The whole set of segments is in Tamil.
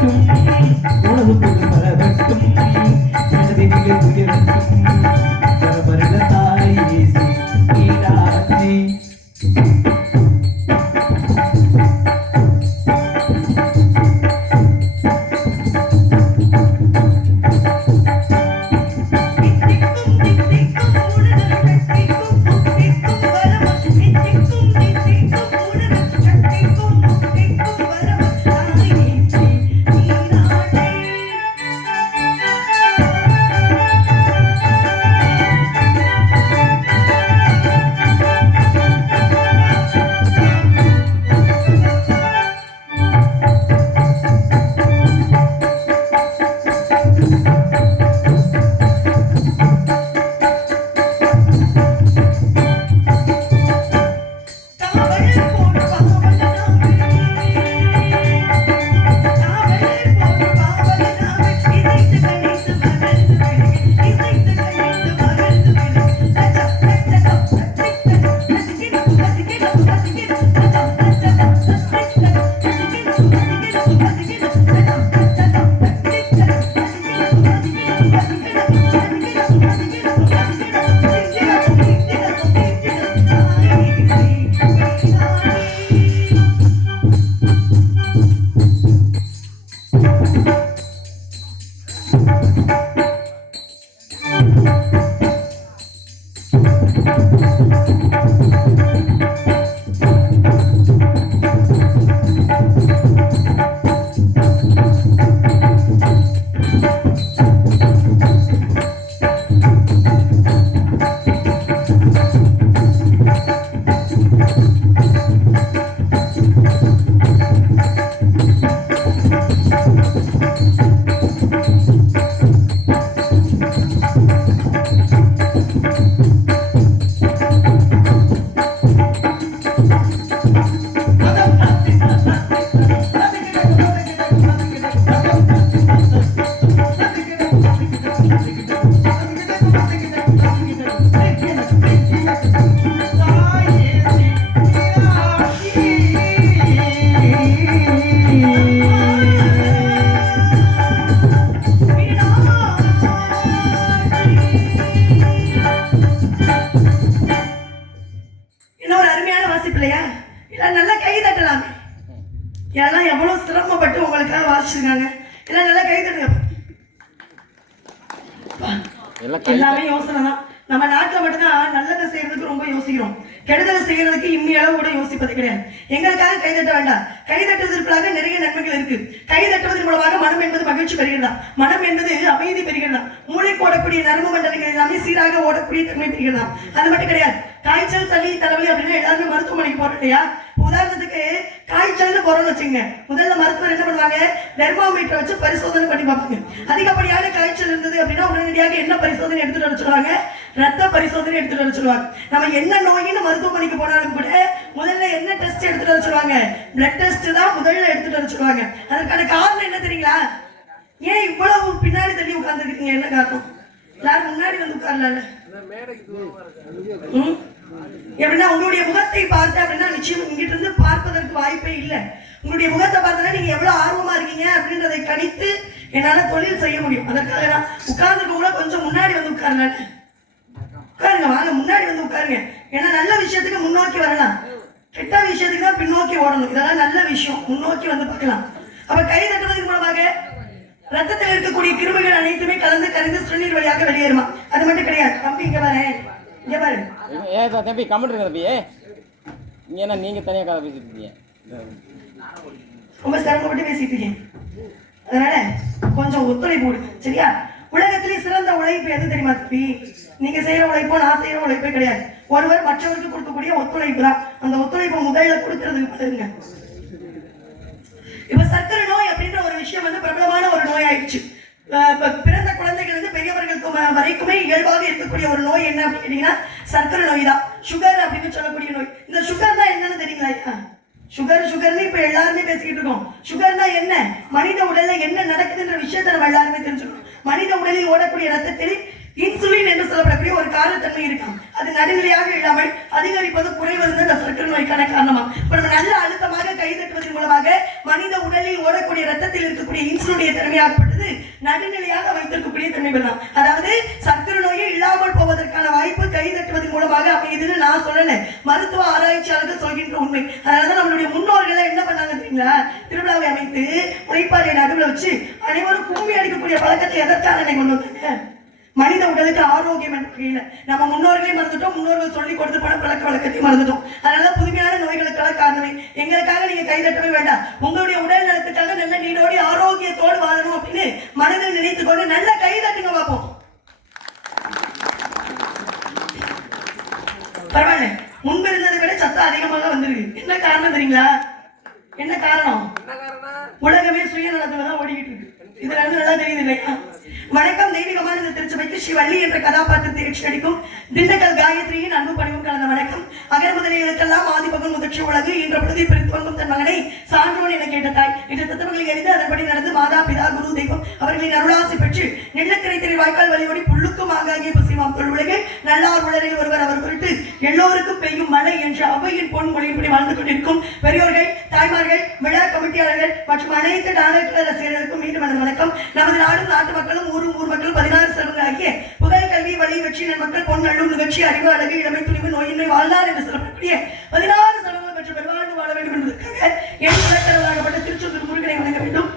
வரட்டும் உணவு கொடு வரட்டும் எனது நிலை உயரட்டும் வரமருள தாயே நீராஜே எல்லாம் எவ்வளவு சிரமப்பட்டு உங்களுக்காக வாசிச்சிருக்காங்க. எல்லாம் நல்லா கை தட்டுங்க. எல்லாமே யோசனை தான். நம்ம நாட்டில் மட்டும்தான் நல்லதை செய்யறதுக்கு ரொம்ப யோசிக்கிறோம், கெடுதலை செய்யறதுக்கு இம்மி அளவு கூட யோசிப்பது கிடையாது. எங்களுக்காக கைதட்ட வேண்டாம். கைதட்டுவதற்காக நிறைய நன்மைகள் இருக்கு. கைதட்டுவதன் மூலமாக மனம் என்பது மகிழ்ச்சி பெறுகிறதா, மனம் என்பது அமைதி பெறுகிறதா, மூளைக்கு ஓடக்கூடிய நரம்பு மண்டலங்கள் எல்லாமே சீராக ஓடக்கூடிய தன்மை பெறுகிறதா. அது மட்டும் கிடையாது. காய்ச்சல், சளி, தலைவலி அப்படின்னா எல்லாருமே மருத்துவமனைக்கு போறோம் இல்லையா? உதாரணத்துக்கு காய்ச்சல்னு போறோம்னு வச்சுங்க, முதல்ல மருத்துவர் என்ன பண்ணுவாங்க, தெர்மாமீட்டர் வச்சு பரிசோதனை பண்ணி பார்ப்பாங்க. அதிகப்படியான காய்ச்சல் இருந்தது அப்படின்னா உடனடியாக என்ன பரிசோதனை எடுத்துட்டு வர சொல்லுவாங்க, ரத்த பரிசோதனை எடுத்துட்டு வர சொல்லுவாங்க. நம்ம என்ன நோயின்னு மருத்துவமனைக்கு போனாலும் கூட முதல்ல என்ன டெஸ்ட் எடுத்துட்டு வர சொல்லுவாங்க, பிளட் டெஸ்ட் தான் முதல்ல எடுத்துட்டு வர சொல்லுவாங்க. அதற்கான காரணம் என்ன தெரியுங்களா? ஏன் இவ்வளவு பின்னாடி தள்ளி உட்கார்ந்துருக்கீங்க? என்ன காரணம்? எல்லாரும் முன்னாடி வந்து உட்காரல. எப்படின்னா உங்களுடைய முகத்தை பார்த்து அப்படின்னா நிச்சயம் இங்கிட்ட இருந்து பார்ப்பதற்கு வாய்ப்பே இல்லை. உங்களுடைய முகத்தை பார்த்தா நீங்க எவ்வளவு ஆர்வமா இருக்கீங்க அப்படின்றதை கணித்து என்னால தொழில் செய்ய முடியும். அதற்காக தான் உட்கார்ந்துருக்கவங்கள கொஞ்சம் முன்னாடி வந்து உட்காருங்க. உட்காருங்க, வாங்க முன்னாடி வந்து உட்காருங்க. ஏன்னா நல்ல விஷயத்துக்கு முன்னோக்கி வரலாம், கெட்ட விஷயத்துக்கு தான் பின்னோக்கி ஓடணும். இதெல்லாம் நல்ல விஷயம், முன்னோக்கி வந்து பார்க்கலாம். அப்ப கை தட்டுவதன் மூலமாக ரத்தத்தில் இருக்கக்கூடிய கிருமிகள் அனைத்துமே கலந்து கரைந்து சிறுநீர் வழியாக வெளியேறுமா. அது மட்டும் கிடையாது. தம்பி இங்க பாரு, இங்க பாரு. தம்பி கமெண்ட் இருக்கு தம்பி. இங்க என்ன நீங்க தனியா கதை பேசிட்டு இருக்கீங்க, ரொம்ப சிரமப்பட்டு பேசிட்டு இருக்கீங்க. அதனால கொஞ்சம் ஒத்துழைப்பு கொடுங்க, சரியா? உலகத்திலே சிறந்த உழைப்பு எது தெரியுமா தம்பி? நீங்க செய்யற உழைப்போ நான் செய்யற உழைப்பே கிடையாது. ஒருவர் மற்றவருக்கு கொடுக்கக்கூடிய ஒத்துழைப்பு தான். அந்த ஒத்துழைப்பை முதல்ல கொடுக்கறதுக்கு பாருங்க. இப்ப சர்க்கரை நோய் அப்படின்ற ஒரு விஷயம் வந்து பிரபலமான ஒரு நோய் ஆயிடுச்சு. பிறந்த குழந்தைகள் இருந்து பெரியவர்களுக்கு வரைக்குமே இயல்பாக இருக்கக்கூடிய ஒரு நோய் என்ன அப்படின்னு கேட்டீங்கன்னா சர்க்கரை நோய் தான். சுகர் அப்படின்னு சொல்லக்கூடிய நோய். இந்த சுகர் தான் என்னன்னு தெரியுங்களா? சுகர்னு இப்ப எல்லாருமே பேசிக்கிட்டு இருக்கோம். சுகர்னா என்ன? மனித உடல்ல என்ன நடக்குதுன்ற விஷயத்தை நம்ம எல்லாருமே தெரிஞ்சுக்கணும். மனித உடலில் ஓடக்கூடிய ரத்தத்தில் இன்சுலின் என்று சொல்லப்படக்கூடிய ஒரு காரத்தன்மை இருக்காம். அது நடுநிலையாக இல்லாமல் அதிகரிப்பது குறைவது அந்த சர்க்கரை நோய்க்கான காரணமா. இப்ப நம்ம நல்ல அழுத்தமாக கை தட்டுவதன் மூலமாக மனித உடலில் ஓடக்கூடிய ரத்தத்தில் இருக்கக்கூடிய இருக்கக்கூடிய இன்சுலினுடைய தன்மையாகப்பட்டது நடுநிலையாக வைத்திருக்கக்கூடிய தன்மைகள் தான். அதாவது சர்க்கரை நோயே இல்லாமல் போவதற்கான வாய்ப்பு கை தட்டுவதன் மூலமாக அமையுதுன்னு நான் சொல்லல, மருத்துவ ஆராய்ச்சியாளர்கள் சொல்கின்ற உண்மை. அதனாலதான் நம்மளுடைய முன்னோர்கள் என்ன பண்ணாங்க தெரியுங்களா, திருவிழாவை அமைத்து உழைப்பாறை நடுவில் வச்சு அனைவரும் கும்மி அடிக்கக்கூடிய பழக்கத்தை எதற்காக கொண்டு வந்தாங்க? மனித உடலுக்கு ஆரோக்கியம் என்ற வகையில் நம்ம முன்னோர்களே மறந்துட்டோம், முன்னோர்கள் சொல்லி கொடுத்து போன பழக்க வழக்கத்தையும் மறந்துட்டோம். அதனால புதுமையான நோய்களுக்கான காரணமே. எங்களுக்காக நீங்க கைதட்டவே வேண்டாம், உங்களுடைய உடல் நலத்துக்காக நல்ல நீடோடி ஆரோக்கியத்தோடு வாழணும் அப்படின்னு மனதில் நினைத்துக் கொண்டு நல்ல கைதட்டுங்க பார்ப்போம். பரவாயில்ல, முன்பு இருந்ததை விட சத்தம் அதிகமாக வந்துருக்கு. என்ன காரணம் தெரியுங்களா? என்ன காரணம்? உலகமே சுயநலத்துலதான் ஓடிக்கிட்டு இருக்கு. இதுல இருந்து நல்லா தெரியுது இல்லையா? வணக்கம். தெய்வீகமான இந்த திருச்சபைக்கு ஸ்ரீ வள்ளி என்ற கதாபாத்திரத்தை ஏற்று நடிக்கும் திண்டுக்கல் காயத்ரியின் அன்பு பணிவும் கலந்த வணக்கம். அகர முதலிகளுக்கெல்லாம் ஆதிபகன் முதற்சி உலகு என்ற பொழுதை பிரித்து வங்கும் தன் மகனை சான்றோன் என கேட்ட தாய் என்ற தத்துவங்களை அறிந்து அதன்படி நடந்து மாதா பிதா குரு தெய்வம் அவர்களின் அருளாசி பெற்று நெல்லக்கரை திரை வாய்க்கால் வழியோடி புல்லுக்கும் ஆங்காங்கே பசிமாம் தொழுவுலகில் நல்லார் உலரில் ஒருவர் அவர் குறித்து எல்லோருக்கும் பெய்யும் மழை என்ற அவையின் பொன் மொழியின்படி வாழ்ந்து கொண்டிருக்கும் பெரியோர்கள், தாய்மார்கள், விழா கமிட்டியாளர்கள் மற்றும் அனைத்து நாடக ரசிகர்களுக்கும் மீண்டும் வணக்கம். நமது நாடும் நாட்டு மக்களும் ஊர் மக்கள் 16 செல்வங்களாகிய புகழ், கல்வி, வழி, வெற்றி, மக்கள், பொன், நல்லூர், நிகழ்ச்சி, அறிவு, அழகு, இளமை, துணிவு, நோயின்மை, வாழ்நாள் என்று சொல்லக்கூடிய 16 செல்வங்கள் பெற்று பெருவாழ்ந்து வாழ வேண்டும் என்பதற்காக என் கடவுளாகப்பட்ட திருச்செந்தூர் முருகனை வணங்க வேண்டும்.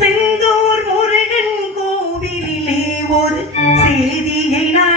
செந்தூர் முருகன் கோவிலிலே ஒரு செய்தியை நான்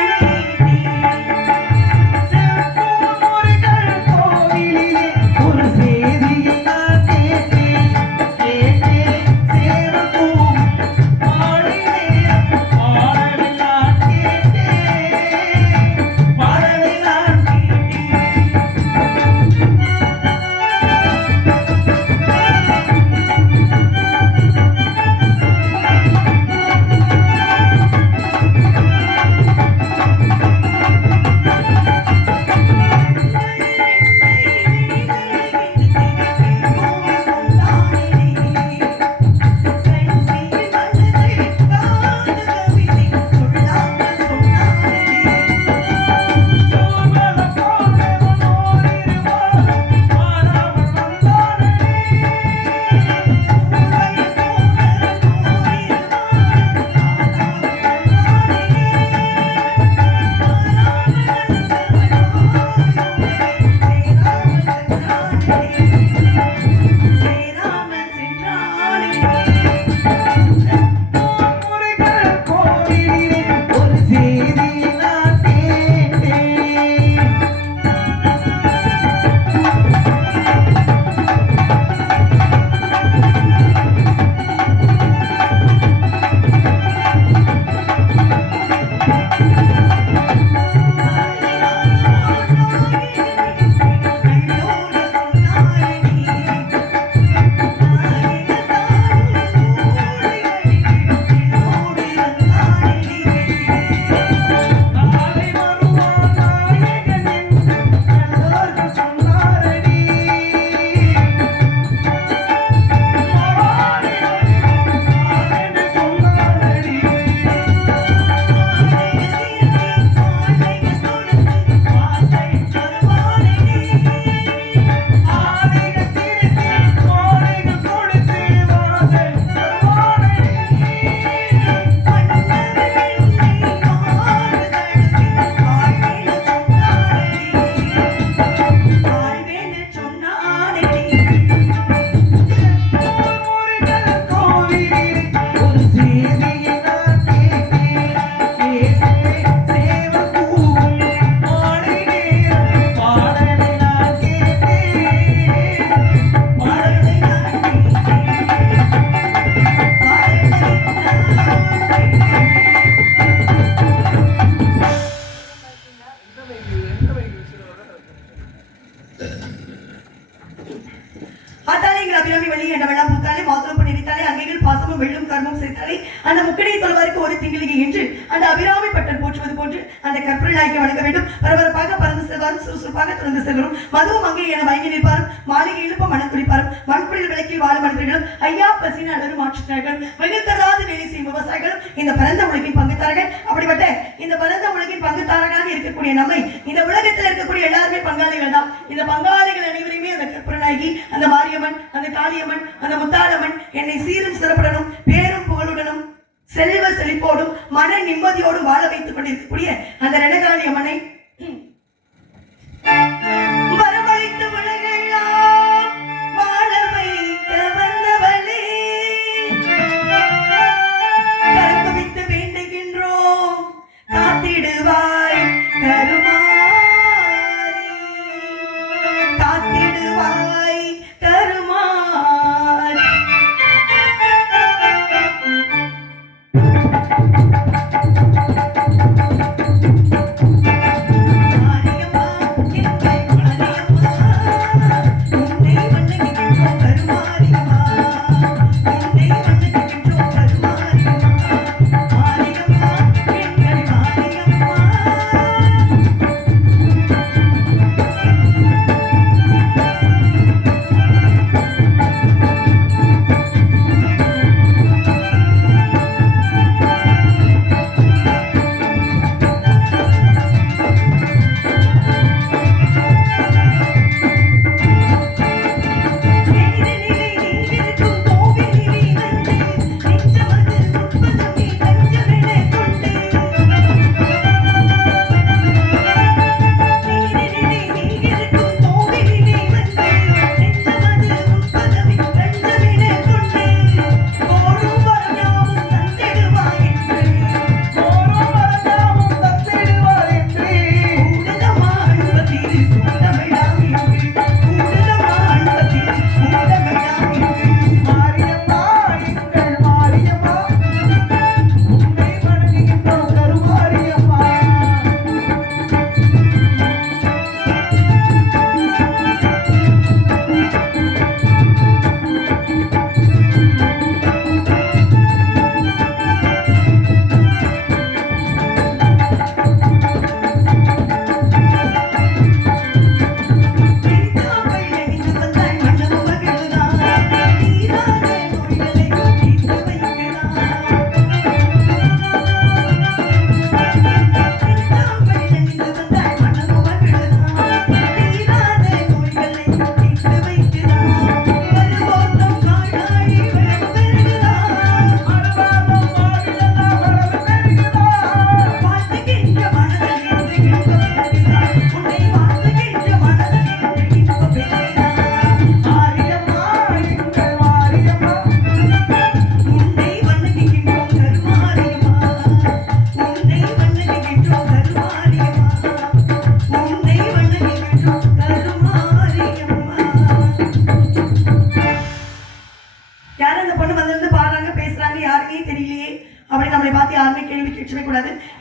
அந்த முக்கடியை தொழுவாருக்கு ஒரு திங்களிகை என்று அந்த அபிராமி பட்டன் போற்றுவது போன்று அந்த கற்பனை நாய்க்கு வணங்க வேண்டும். பரபரப்பாக பறந்து செல்வாரும் சுறுசுறுப்பாக திறந்து செல்வரும் மதுவும் அங்கே என மயங்கி நிற்பாரும் மாளிகை இழுப்ப மனம் குடிப்பாரும் மண்குடியில் விளக்கில் வாழும் மனிதர்களும் ஐயா பசின அளவு மாற்றுகிறார்கள் வெகுக்கராது வேலை செய்யும் விவசாயிகளும் இந்த பரந்த உலகின் பங்குதாரர்கள். அப்படிப்பட்ட இந்த பரந்த உலகின் பங்குதாரராக இருக்கக்கூடிய நம்மை இந்த உலகத்தில் இருக்கக்கூடிய எல்லாருமே பங்காளிகள் தான். இந்த பங்காளிகள் அனைவரையுமே அந்த கற்பனை நாயகி, அந்த மாரியம்மன், அந்த காளியம்மன், அந்த முத்தாளம்மன் என்னை சீரும் சிறப்புடனும் பேரும் புகழுடனும் செல்வ செழிப்போடும் மன நிம்மதியோடும் வாழ வைத்துக் கொண்டிருக்கக்கூடிய அந்த ரணகாளி அம்மனை வரவழைத்து உலகெல்லாம் வாழ வைக்க வந்தவளே, கருத்துவித்து வேண்டுகின்றோம் காத்திடுவாய் கருமாரி, காத்திடுவாய் கருமாரி.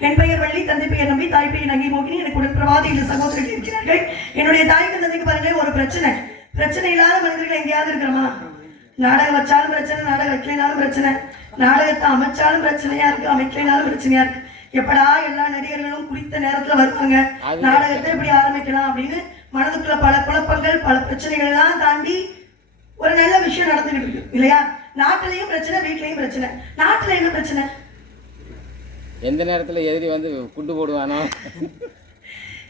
என் பெயர் வள்ளி, தந்தை பெயர் நம்பி, தாய் பெயர் நங்கை மோகினி. எனக்கு உடன் பிரபாதி என்ற சகோதரர்கள் இருக்கிறார்கள். என்னுடைய தாய்க்கு தந்தைக்கு பாருங்க ஒரு பிரச்சனை இல்லாத மனிதர்கள் எங்கேயாவது இருக்கிறோமா? நாடகம் வச்சாலும் பிரச்சனை, நாடகம் வைக்கலைனாலும் பிரச்சனை, நாடகத்தை அமைச்சாலும் பிரச்சனையா இருக்கு, அமைக்கலைனாலும் பிரச்சனையா இருக்கு. எப்படா எல்லா நடிகர்களும் குறித்த நேரத்துல வருவாங்க, நாடகத்தை எப்படி ஆரம்பிக்கலாம் அப்படின்னு மனதுக்குள்ள பல குழப்பங்கள் பல பிரச்சனைகள் எல்லாம் தாண்டி ஒரு நல்ல விஷயம் நடந்துகிட்டு இருக்கு இல்லையா? நாட்டிலையும் பிரச்சனை, வீட்லயும் பிரச்சனை. நாட்டுல என்ன பிரச்சனை? எந்த நேரத்துல எதிரி வந்து குண்டு போடுவானோ.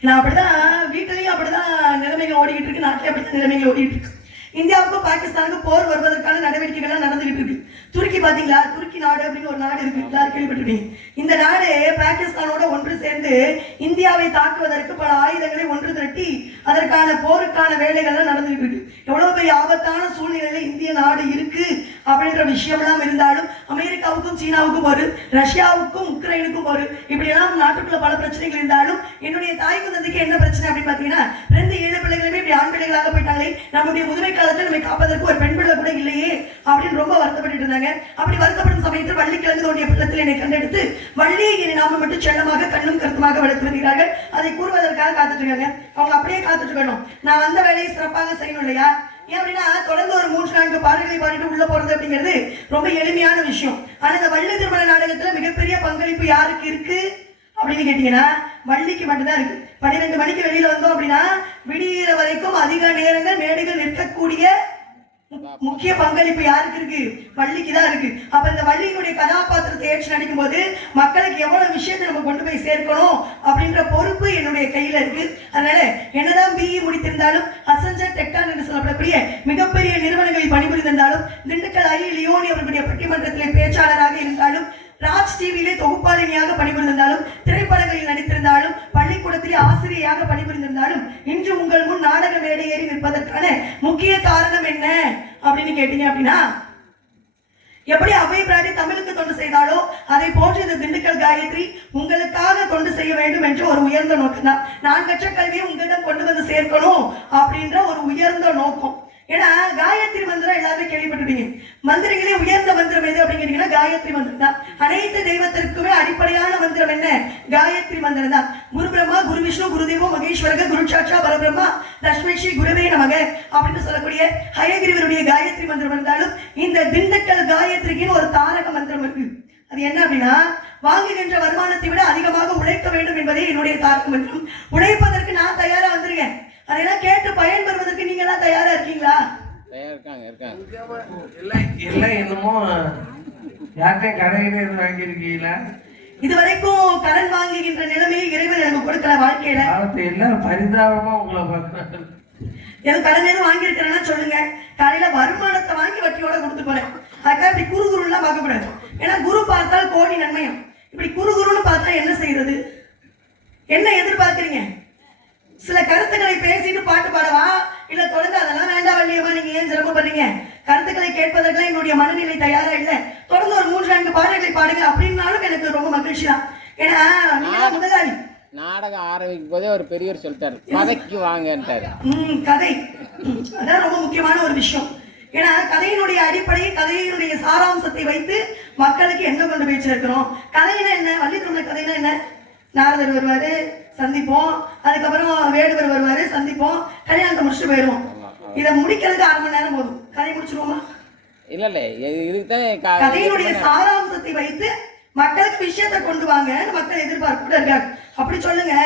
நான் அப்படிதான் வீட்டிலையும் அப்படிதான் நிலைமைகள் ஓடிக்கிட்டு இருக்கு, நாட்டிலே அப்படிதான் நிலைமைகள் ஓடிட்டு இருக்கு. இந்தியாவுக்கும் பாகிஸ்தானுக்கும் போர் வருவதற்கான நடவடிக்கைகள் நடந்துகிட்டு இருக்கு. துருக்கி பாத்தீங்களா? துருக்கி நாடு அப்படின்னு ஒரு நாடு இருக்கு, எல்லாரும் கேள்விப்பட்டிருக்கீங்க. இந்த நாடு பாகிஸ்தானோட ஒன்று சேர்ந்து இந்தியாவை தாக்குவதற்கு பல ஆயுதங்களை ஒன்று திரட்டி அதற்கான போருக்கான வேலைகள்லாம் நடந்துகிட்டு இருக்கு. எவ்வளவு பெரிய ஆபத்தான சூழ்நிலையில இந்திய நாடு இருக்கு அப்படின்ற விஷயம்லாம் இருந்தாலும் அமெரிக்காவுக்கும் சீனாவுக்கும் ஒரு, ரஷ்யாவுக்கும் உக்ரைனுக்கும் ஒரு, இப்படி எல்லாம் நாட்டுக்குள்ள பல பிரச்சனைகள் இருந்தாலும் என்னுடைய தாய்க்கு தந்தைக்கு என்ன பிரச்சனை அப்படின்னு பாத்தீங்கன்னா, 2 7 பிள்ளைகளுமே இப்படி ஆண் பிள்ளைகளாக போயிட்டாங்களே, நம்முடைய முதுமை காலத்தில் நம்மை காப்பதற்கு ஒரு பெண் பிள்ளை கூட இல்லையே அப்படின்னு ரொம்ப வருத்தப்பட்டு இருந்தாங்க. அப்படி வருத்தப்படும் சமயத்தில் வள்ளி கிழங்கு தோண்டிய பள்ளத்தில் என்னை கண்டெடுத்து வள்ளியை என் நாம மட்டும் செல்லமாக கண்ணும் கருத்துமாக வளர்த்து வருகிறார்கள். அதை கூறுவதற்காக காத்துட்டு இருக்காங்க. அவங்க அப்படியே காத்துட்டு இருக்கணும், நான் வந்த வேலையை சிறப்பாக செய்யணும் இல்லையா? ஏன் அப்படின்னா தொடர்ந்து ஒரு 3-4 பாடல்களை பாடிட்டு உள்ள போறது அப்படிங்கிறது ரொம்ப எளிமையான விஷயம். ஆனா இந்த வள்ளி திருமண நாடகத்துல மிகப்பெரிய பங்களிப்பு யாருக்கு இருக்கு அப்படின்னு கேட்டீங்கன்னா, வள்ளிக்கு மட்டும்தான் இருக்கு. 12 மணிக்கு வெளியில வந்தோம் அப்படின்னா விடிகிற வரைக்கும் அதிக நேரங்கள் மேடைகள் நிற்கக்கூடிய முக்கிய பங்களிப்பு யாருக்கு இருக்கு? வள்ளிக்கு தான் இருக்கு. அப்ப இந்த வள்ளியினுடைய கதாபாத்திரத்தை ஏற்று நடிக்கும் போது மக்களுக்கு எவ்வளவு விஷயத்தை நம்ம கொண்டு போய் சேர்க்கணும் அப்படின்ற பொறுப்பு என்னுடைய கையில இருக்கு. அதனால என்னதான் பிஇ முடித்திருந்தாலும் அசஞ்சர் டெக்டான் என்று சொல்லப்படக்கூடிய மிகப்பெரிய நிறுவனங்களில் பணிபுரிந்திருந்தாலும் திண்டுக்கல் ஐ லியோனி அவர்களுடைய பட்டிமன்றத்திலே பேச்சாளராக இருந்தாலும் ராஜ் டிவியிலே தொகுப்பாளினியாக பணிபுரிந்திருந்தாலும் திரைப்படங்களில் நடித்திருந்தாலும் பள்ளிக்கூடத்திலே ஆசிரியையாக பணிபுரிந்திருந்தாலும் இன்று உங்கள் முன் நாடக மேடை ஏறி நிற்பதற்கான முக்கிய காரணம் என்ன அப்படின்னு கேட்டீங்க அப்படின்னா, எப்படி அவை பிராட்டி தமிழுக்கு தொண்டு செய்தாலோ அதை போன்று இந்த திண்டுக்கல் காயத்ரி உங்களுக்காக தொண்டு செய்ய வேண்டும் என்ற ஒரு உயர்ந்த நோக்கம் தான். நான் கற்ற கல்வியை உங்களிடம் கொண்டு வந்து சேர்க்கணும் அப்படின்ற ஒரு உயர்ந்த நோக்கம். ஏன்னா காயத்ரி மந்திரம் எல்லாமே கேள்விப்பட்டிருப்பீங்க. மந்திரங்களே உயர்ந்த மந்திரம் எது அப்படின்னு கேட்டீங்கன்னா காயத்ரி மந்திரம் தான். அனைத்து தெய்வத்திற்குமே அடிப்படையான மந்திரம் என்ன? காயத்ரி மந்திரம் தான். குரு பிரம்மா, குரு விஷ்ணு, குருதேவோ மகேஸ்வரக, குரு சாட்சா பரபிரம்மா, தஸ்மை ஸ்ரீ குருவே நமக அப்படின்னு சொல்லக்கூடிய ஹயகிரிவருடைய காயத்ரி மந்திரம் இருந்தாலும் இந்த திண்டுக்கல் காயத்ரிக்குன்னு ஒரு தாரக மந்திரம் இருக்கு. அது என்ன அப்படின்னா, வாங்குகின்ற வருமானத்தை விட அதிகமாக உழைக்க வேண்டும் என்பதே என்னுடைய தாரக மந்திரம். உழைப்பதற்கு நான் தயாரா வந்திருக்கேன். அதெல்லாம் கேட்டு பயன் பெறுவதற்கு நீங்க எல்லாம் தயாரா இருக்கீங்களா? என்னமோ யார்கிட்ட கடையில வாங்கியிருக்கீங்களா? இதுவரைக்கும் கடன் வாங்குகின்ற நிலைமையை இறைவன் எனக்கு கொடுக்கல வாழ்க்கையில. எல்லாரும் பரிதாபமா உங்களை பார்க்கறாங்க. எது கடன் எதுவும் வாங்கியிருக்கிறேன்னா சொல்லுங்க. காலையில வருமானத்தை வாங்கி வட்டியோட கொடுத்து போறேன். அதுக்காக இப்படி குரு குருலாம் பார்க்க கூடாது. ஏன்னா குரு பார்த்தால் கோடி நன்மையும். இப்படி குரு குருன்னு பார்த்தா என்ன செய்யறது? என்ன எதிர்பார்க்கிறீங்க? சில கருத்துக்களை பேசிட்டு பாட்டு பாடவா, இல்ல தொடர்ந்து அதெல்லாம் வேண்டாம் வள்ளியம்மா நீங்க ஏன் சிரமப்படுறீங்க? கருத்துக்களை கேட்பதற்கெல்லாம் என்னுடைய மனநிலை தயாரா இல்லை. தொடர்ந்து ஒரு 3-4 பாடல்களை பாடுங்க அப்படின்னாலும் எனக்கு ரொம்ப மகிழ்ச்சி தான். ஏன்னா நீங்க முதலாளி. நாடகம் ஆரம்பிக்கும் போதே ஒரு பெரியவர் சொல்லிட்டாரு, கதைக்கு வாங்கன்ட்டாரு. கதை அதான் ரொம்ப முக்கியமான ஒரு விஷயம். ஏன்னா கதையினுடைய அடிப்படையை, கதையினுடைய சாராம்சத்தை வைத்து மக்களுக்கு எங்க கொண்டு போய் சேர்க்கிறோம். கதையினா என்ன? வள்ளித்திருமலை கதைனா என்ன? நாரதர் வருவாரு, சந்திப்போம். அதுக்கப்புறம் வேடுவர் வருவாரு, சந்திப்போம். கல்யாணத்தை முடிச்சுட்டு போயிடுவோம். இதை முடிக்கிறதுக்கு 1/2 மணி நேரம் போதும். கதை முடிச்சிருவோமா? இல்ல இதுதான் கதையினுடைய சாராம்சத்தை வைத்து மக்களுக்கு விஷயத்தை கொண்டு வாங்க மக்கள் எதிர்பார்ப்பு இருக்காங்க. அப்படி சொல்லுங்க.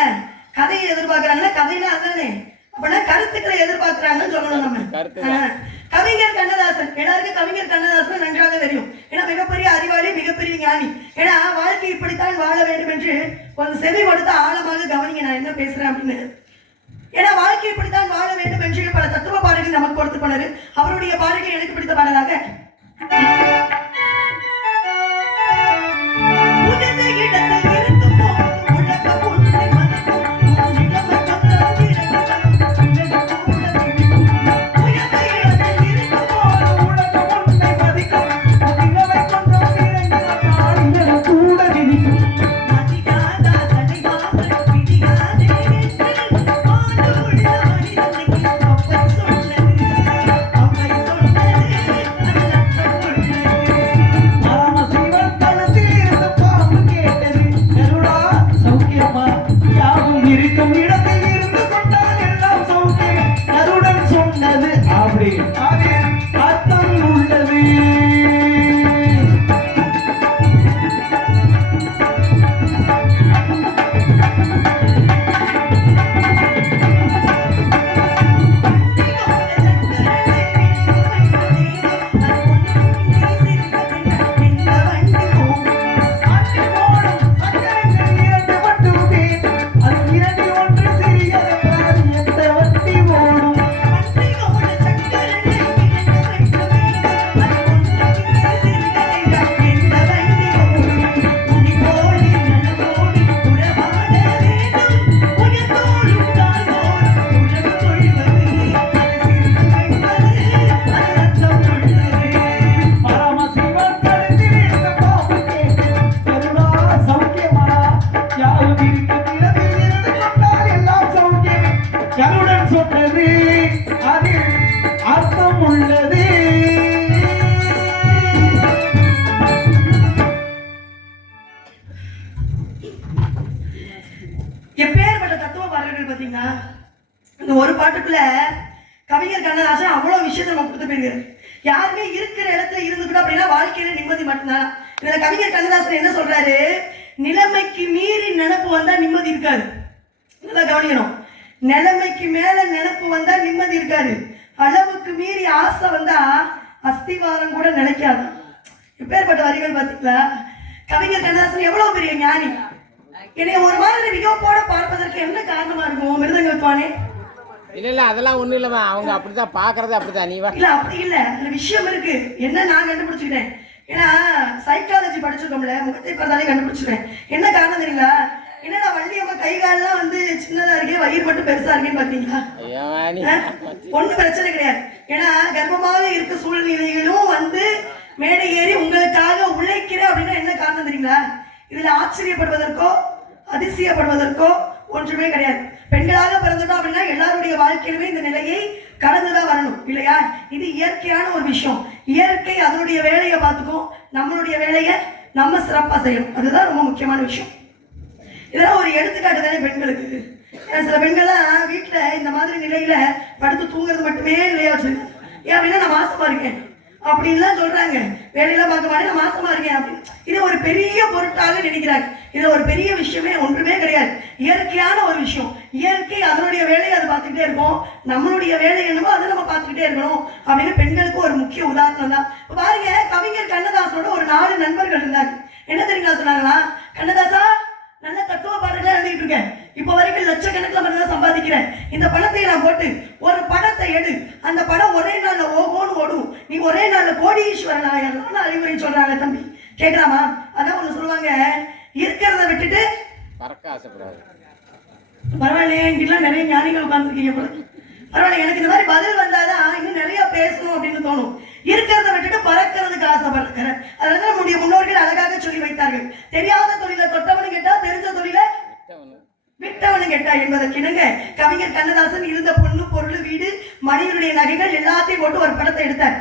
கதையை எதிர்பார்க்கிறாங்கன்னா கதையில அதுதானே. அப்படின்னா கருத்துக்களை எதிர்பார்க்கிறாங்கன்னு சொல்லணும் நம்ம. கவிஞர் கண்ணதாசன், எல்லாருக்கும் கவிஞர் கண்ணதாசன் நன்றாக தெரியும். ஏன்னா மிகப்பெரிய அறிவாளி, மிகப்பெரிய ஞானி. ஏன்னா வாழ்க்கை இப்படித்தான் வாழ வேண்டும் என்று கொஞ்சம் செவி கொடுத்து ஆழமாக கவனிங்க நான் என்ன பேசுறேன் அப்படின்னு. ஏன்னா வாழ்க்கை இப்படித்தான் வாழ வேண்டும் என்று பல தத்துவ பாடல்கள் நமக்கு கொடுத்து போனாரு. அவருடைய பாடல்கள் எனக்கு பிடித்த பாடலாக எப்பேற்பட்ட தத்துவ பாடல்கள் பார்த்தீங்கன்னா, இந்த ஒரு பாட்டுக்குள்ள கவிஞர் கண்ணதாசன் அவ்வளவு விஷயத்தை நம்ம கொடுத்து போயிருக்காரு. யாருமே இருக்கிற இடத்துல இருந்துக்கிட்டோம் அப்படின்னா வாழ்க்கையில நிம்மதி மட்டும்தான். இதுல கவிஞர் கண்ணதாசன் என்ன சொல்றாரு? நிலைமைக்கு மீறி நினைப்பு வந்தா நிம்மதி இருக்காது. நல்லா கவனிக்கணும். நிலைமைக்கு மேல நினைப்பு வந்தா நிம்மதி இருக்காது. அளவுக்கு மீறி ஆசை வந்தா அஸ்திவாரம் கூட நினைக்காது. எப்பேற்பட்ட வரிகள் பார்த்தீங்களா? கவிஞர் கண்ணதாசன் எவ்வளவு பெரிய ஞானி. என்னை ஒரு மாதிரி வியோப்போட பார்ப்பதற்கு என்ன காரணமா இருக்கும்? மிருதங்க வித்வானே. இல்ல அதெல்லாம் ஒண்ணும் இல்லம்மா, அவங்க அப்படிதான் பாக்குறது, அப்படிதான். நீ வா. இல்ல அப்படி இல்ல, அந்த விஷயம் இருக்கு. என்ன நான் கண்டுபிடிச்சுக்கிட்டேன். ஏன்னா சைக்காலஜி படிச்சிருக்கோம்ல, முகத்தை பார்த்தாலே கண்டுபிடிச்சிருக்கேன். என்ன காரணம் தெரியுங்களா? என்னடா வள்ளியம்மா கை காலெல்லாம் வந்து சின்னதா இருக்கே, வயிறு மட்டும் பெருசா இருக்கேன்னு பாத்தீங்களா? ஒண்ணும் பிரச்சனை கிடையாது. ஏன்னா கர்ப்பமாக இருக்க சூழ்நிலைகளும் வந்து மேடை ஏறி உங்களுக்காக உழைக்கிறேன் அப்படின்னா என்ன காரணம் தெரியுங்களா? இதுல ஆச்சரியப்படுவதற்கோ அதிசயப்படுவதற்கோ ஒன்றுமே கிடையாது. பெண்களாக பிறந்துட்டோம் அப்படின்னா எல்லாருடைய வாழ்க்கையிலுமே இந்த நிலையை கடந்துதான் வரணும் இல்லையா? இது இயற்கையான ஒரு விஷயம். இயற்கை அதனுடைய வேலையை பார்த்துக்கும், நம்மளுடைய வேலையை நம்ம சிறப்பா செய்யணும். அதுதான் ரொம்ப முக்கியமான விஷயம். இதெல்லாம் ஒரு எடுத்துக்காட்டு தானே பெண்களுக்கு. சில பெண்கள்லாம் வீட்டுல இந்த மாதிரி நிலையில படுத்து தூங்குறது மட்டுமே இல்லையா வச்சிருக்கேன். ஏன் அப்படின்னா நான் மாசமா இருக்கேன் அப்படின்லாம் சொல்றாங்க. வேலையெல்லாம் பார்க்க மாட்டேன், நான் மாசமா இருக்கேன் அப்படின்னு. இதை ஒரு பெரிய பொருட்டாக நினைக்கிறாங்க. இது ஒரு பெரிய விஷயமே ஒன்றுமே கிடையாது. இயற்கையான ஒரு விஷயம். இயற்கை அதனுடைய வேலையை அது பார்த்துக்கிட்டே இருக்கும், நம்மளுடைய வேலை என்னவோ அதை நம்ம பார்த்துக்கிட்டே இருக்கணும் அப்படின்னு பெண்களுக்கு ஒரு முக்கிய உதாரணம் தான். பாருங்க, கவிஞர் கண்ணதாசனோட ஒரு 4 நண்பர்கள் இருந்தாங்க. என்ன தெரியுங்களா சொன்னாங்களா? கண்ணதாசா, நல்ல தத்துவ பாடல்கள் எழுதிட்டு இருக்கேன், இப்போ வரைக்கும் லட்சக்கணக்கில் மட்டும் தான் சம்பாதிக்கிறேன். இந்த பணத்தை நான் போட்டு ஒரு படத்தை எடு, அந்த படம் ஒரே நாள்ல ஓகோன்னு ஓடும், நீ ஒரே நாள்ல கோடீஸ்வரன் ஆயிரலாம்னு அறிவுரை சொல்றாங்க. தம்பி கேட்கலாமா? அதான் ஒண்ணு சொல்லுவாங்க, இருக்கிறத விட்டுட்டு பறக்க ஆசைப்படாது. பரவாயில்லையே, எங்கிட்டலாம் நிறைய ஞானிகள் உட்கார்ந்துருக்கீங்க போல. பரவாயில்ல, எனக்கு இந்த மாதிரி பதில் வந்தாதான் இன்னும் நிறைய பேசணும் அப்படின்னு தோணும். இருக்கிறத விட்டுட்டு பறக்கிறதுக்கு ஆசைப்படுறேன். அதனால நம்முடைய முன்னோர்கள் அழகாக சொல்லி வைத்தார்கள், தெரியாத தொழிலை தொட்டவனு கேட்டா, தெரிஞ்ச தொழிலை விட்டவனு கேட்டா என்பதற்கு இணங்க கவிஞர் கண்ணதாசன் இருந்த பொண்ணு, பொருள், வீடு, மனிதனுடைய நகைகள் எல்லாத்தையும் போட்டு ஒரு படத்தை எடுத்தார்.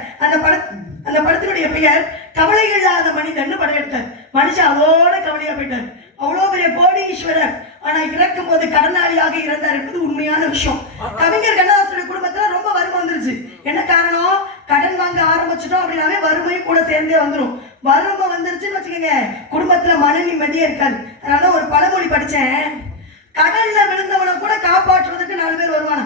அந்த படத்தினுடைய பெயர் கவலை இல்லாத மனிதன் படம் எடுத்தார். மனுஷன் அதோட கவலையா போயிட்டார். அவ்வளோ பெரிய கோடீஸ்வரர், ஆனா இறக்கும் போது கடனாளியாக இறந்தார் என்பது உண்மையான விஷயம். கவிஞர் கண்ணதாசனுடைய குடும்பத்துல ரொம்ப வறுமை வந்துருச்சு. என்ன காரணம்? கடன் வாங்க ஆரம்பிச்சிட்டோம் அப்படின்னாவே வறுமை கூட சேர்ந்தே வந்துடும். வறுமை வந்துருச்சுன்னு வச்சுக்கோங்க, குடும்பத்துல மன நிம்மதியே இருக்காது. அதனால ஒரு பழமொழி படிச்சேன், கடல்ல விழுந்தவனை கூட காப்பாற்றுவதற்கு 4 பேர் வருவானா,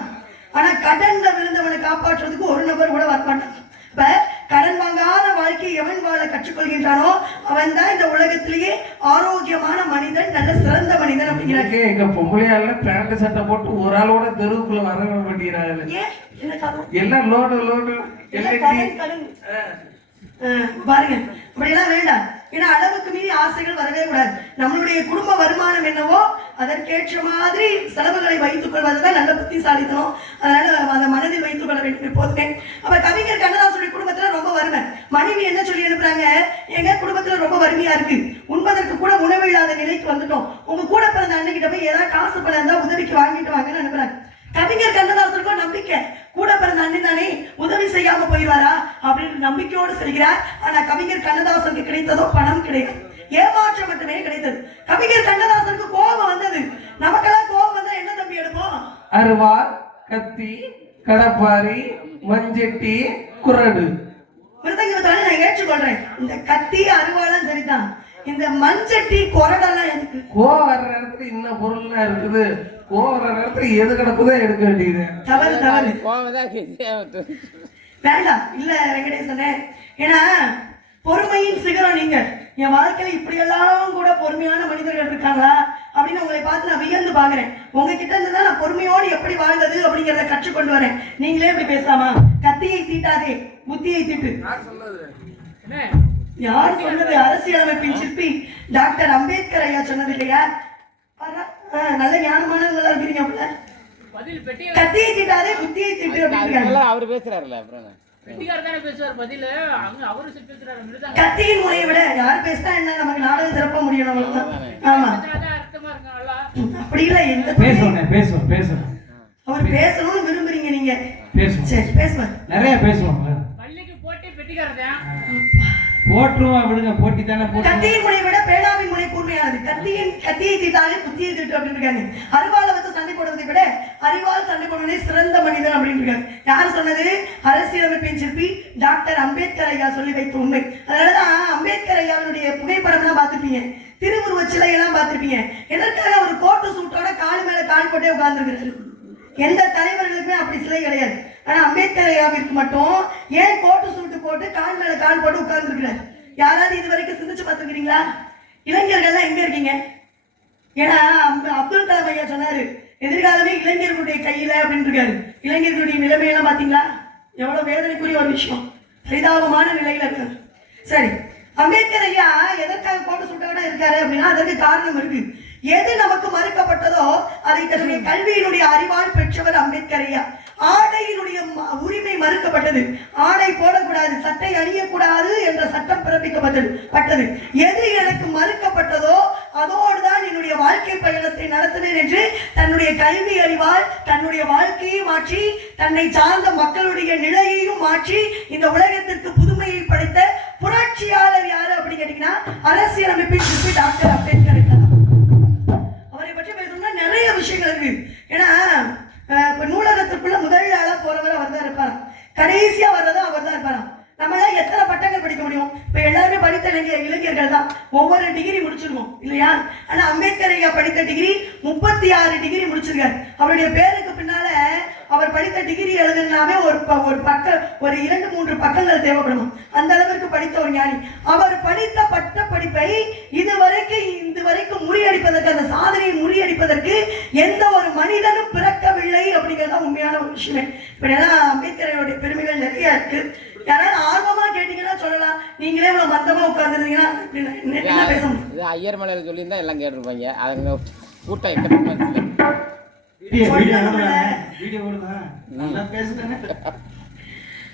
ஆனா கடன்ல விழுந்தவனை காப்பாற்றுவதற்கு ஒரு நபர் கூட வரமாட்டான். இப்ப கடன் வாங்காத வாழ்க்கை எவன் வாழ கற்றுக்கொள்கின்றானோ அவன் தான் இந்த உலகத்திலேயே ஆரோக்கியமான மனிதன், நல்ல சிறந்த மனிதன் அப்படிங்கிறாங்க. எங்க பொம்பளையால பேண்ட் சட்டை போட்டு ஒரு ஆளோட தெருவுக்குள்ள வர மாட்டேங்கிறாங்க. எல்லாம் லோடு பாருங்க, அப்படியெல்லாம் வேண்டாம். ஏன்னா அளவுக்கு மீறி ஆசைகள் வரவே கூடாது. நம்மளுடைய குடும்ப வருமானம் என்னவோ அதற்கேற்ற மாதிரி செலவுகளை வைத்துக் கொள்வதுதான் நல்ல புத்திசாலித்தனம். அதனால அதை மனதில் வைத்துக் கொள்ள வேண்டும் எப்போதுமே. அப்ப கவிஞர் கண்ணதாசனுடைய குடும்பத்துல ரொம்ப வறுமை. மனைவி என்ன சொல்லி அனுப்புறாங்க, எங்க குடும்பத்துல ரொம்ப வறுமையா இருக்கு, உண்பதற்கு கூட உணவு இல்லாத நிலைக்கு வந்துட்டோம், உங்க கூட பிறந்த அன்னைக்கிட்ட போய் ஏதாவது காசு பணம் இருந்தா உதவிக்கு வாங்கிட்டு வாங்கன்னு அனுப்புறாங்க. கவிஞர் கண்ணதாசனுக்கும் நம்பிக்கை, கூட பிறந்த அண்ணன் தானே உதவி செய்யாம போயிடுவாரா அப்படின்னு நம்பிக்கையோடு செல்கிறார். ஆனா கவிஞர் கண்ணதாசனுக்கு கிடைத்ததோ பணம் கிடையாது, ஏமாற்றம் மட்டுமே கிடைத்தது. கவிஞர் கண்ணதாசனுக்கு கோபம் வந்தது. நமக்கெல்லாம் கோபம் வந்தா என்ன தம்பி எடுப்போம்? அருவாள், கத்தி, கடப்பாரி, மஞ்சட்டி, குரடு. மிருதங்கத்தால நான் ஏற்றுக்கொள்றேன். இந்த கத்தி அருவாளும் சரிதான், இந்த மஞ்சட்டி குரடெல்லாம் எதுக்கு? கோவம் வர்ற இடத்துல இன்னும் பொருள்லாம் இருக்குது, கோவம் வர்ற இடத்துல எது கிடக்குதோ எடுக்க வேண்டியது. தவறு வேண்டாம் இல்ல வெங்கடேசனே. ஏன்னா பொறுமையின் சிகரம் நீங்க. என் வாழ்க்கையில இப்படியெல்லாம் கூட பொறுமையான மனிதர்கள் இருக்காங்களா அப்படின்னு உங்களை பார்த்து நான் வியந்து பாக்குறேன். உங்ககிட்ட இருந்து தான் நான் பொறுமையோடு எப்படி வாழ்வது அப்படிங்கிறத கற்றுக்கொண்டு வரேன். நீங்களே இப்படி பேசலாமா? கத்தியை தீட்டாதே, புத்தியை தீட்டு. யார் சொன்னது? அரசியலமைப்பின் சிற்பி டாக்டர் அம்பேத்கர் ஐயா சொன்னது இல்லையா? நல்ல ஞானமானவங்களா இருக்கிறீங்க. கத்தியை தீட்டாதே, புத்தியை தீட்டு அப்படின்னு அவர் பேசுறாருல. கத்தியின் முறையை விட யார் பேசினா என்ன, நமக்கு நாடகம் சிறப்பா முடியும். ஆமா, அப்படி இல்ல. பேசுவோம் அவர் பேசணும்னு விரும்புறீங்க நீங்க. சரி பேசுவார், நிறைய பேசுவோம். போட்டுருவோம், விடுங்க, போட்டி தானே. கத்தியின் முனை விட பேனாவின் முனை கூர்மையானது. கத்தியை தீட்டாலே புத்தியை தீட்டு அப்படின்னு இருக்காங்க. அருவாளை வச்சு சண்டை போடுவதை விட அறிவால் சண்டை போடுவதே சிறந்த மனிதன் அப்படின்னு இருக்காங்க. யார் சொன்னது? அரசியலமைப்பின் சிற்பி டாக்டர் அம்பேத்கர் ஐயா சொல்லி வைத்த உண்மை. அதனாலதான் அம்பேத்கர் ஐயாவினுடைய புகைப்படம் எல்லாம் பார்த்துருப்பீங்க. திருவுருவ சிலையெல்லாம் பார்த்திருப்பீங்க. எதற்காக ஒரு கோட்டு சூட்டோட கால் மேல கால் போட்டே உட்கார்ந்துருக்கிறாரு? எந்த தலைவர்களுக்குமே அப்படி சிலை கிடையாது. ஆனா அம்பேத்கர் ஐயாவிற்கு மட்டும் ஏன் கோட்டு சூட்டு போட்டு கால் மேல கால் போட்டு உட்கார்ந்துருக்கிறார்? யாராவது இது வரைக்கும் சிந்திச்சு பார்த்துருக்கீங்களா? இளைஞர்கள்லாம் எங்க இருக்கீங்க? ஏன்னா அப்துல் கலாம் ஐயா சொன்னாரு, எதிர்காலமே இளைஞர்களுடைய கையில அப்படின்னு இருக்காரு. இளைஞர்களுடைய நிலைமையெல்லாம் பாத்தீங்களா? எவ்வளவு வேதனைக்குரிய ஒரு விஷயம், பரிதாபமான நிலையில இருக்காரு. சரி, அம்பேத்கர் ஐயா எதற்காக கோட்டு சூட்டோட இருக்காரு அப்படின்னா அதற்கு காரணம் இருக்கு. எது நமக்கு மறுக்கப்பட்டதோ அதை தன்னுடைய கல்வியினுடைய அறிவால் பெற்றவர் அம்பேத்கர் ஐயா. ஆடையினுடைய உரிமை மறுக்கப்பட்டது. ஆடை போடக்கூடாது, சட்டை அணியக்கூடாது என்ற சட்டம் பிறப்பிக்கப்பட்டது. எது எனக்கு மறுக்கப்பட்டதோ அதோடுதான் என்னுடைய வாழ்க்கை பயணத்தை நடத்தினேன் என்று தன்னுடைய கல்வி அறிவால் தன்னுடைய வாழ்க்கையை மாற்றி தன்னை சார்ந்த மக்களுடைய நிலையையும் மாற்றி இந்த உலகத்திற்கு புதுமையை படைத்த புரட்சியாளர் யாரு அப்படின்னு கேட்டீங்கன்னா அரசியலமைப்பின் சிற்பி டாக்டர் அம்பேத்கர். அவரை பற்றி பேசணும்னா நிறைய விஷயங்கள் இருக்கு. ஏன்னா நூலகத்துக்குள்ள முதல் ஆளா போறவர் அவர் தான் இருப்பாராம், கடைசியா வர்றதும் அவர் தான் இருப்பாராம். நம்மளால எத்தனை பட்டங்கள் படிக்க முடியும்? இப்ப எல்லாருமே படித்த இளைஞர்கள் தான் ஒவ்வொரு டிகிரி முடிச்சிருக்கோம் இல்லையா? ஆனா அம்பேத்கர் ஐயா படித்த டிகிரி 36 டிகிரி முடிச்சிருக்காரு. அவருடைய பேருக்கு பின்னால அவர் படித்த டிகிரி எழுதுனாவே ஒரு பக்கம், ஒரு 2-3 பக்கங்கள் தேவைப்படும். அந்த அளவிற்கு படித்த ஒரு ஞானி. அவர் படித்த பட்ட படிப்பை இதுவரைக்கும் முறியடிப்பதற்கு, அந்த சாதனையை முறியடிப்பதற்கு எந்த ஒரு மனிதனும் பிறக்கவில்லை அப்படிங்கிறத உண்மையான ஒரு விஷயம். இப்படியெல்லாம் அம்பேத்கரையோடைய பெருமைகள் நிறைய இருக்கு. யாராவது ஆர்வமா கேட்டீங்கன்னா சொல்லலாம். நீங்களே இவ்வளவு மந்தமா உட்கார்ந்துருந்தீங்கன்னா என்ன பேச முடியும்? இது ஐயர் மலையில சொல்லியிருந்தா எல்லாம் கேட்டிருப்பாங்க. அதுங்க கூட்டம் எக்கமா இருக்கு.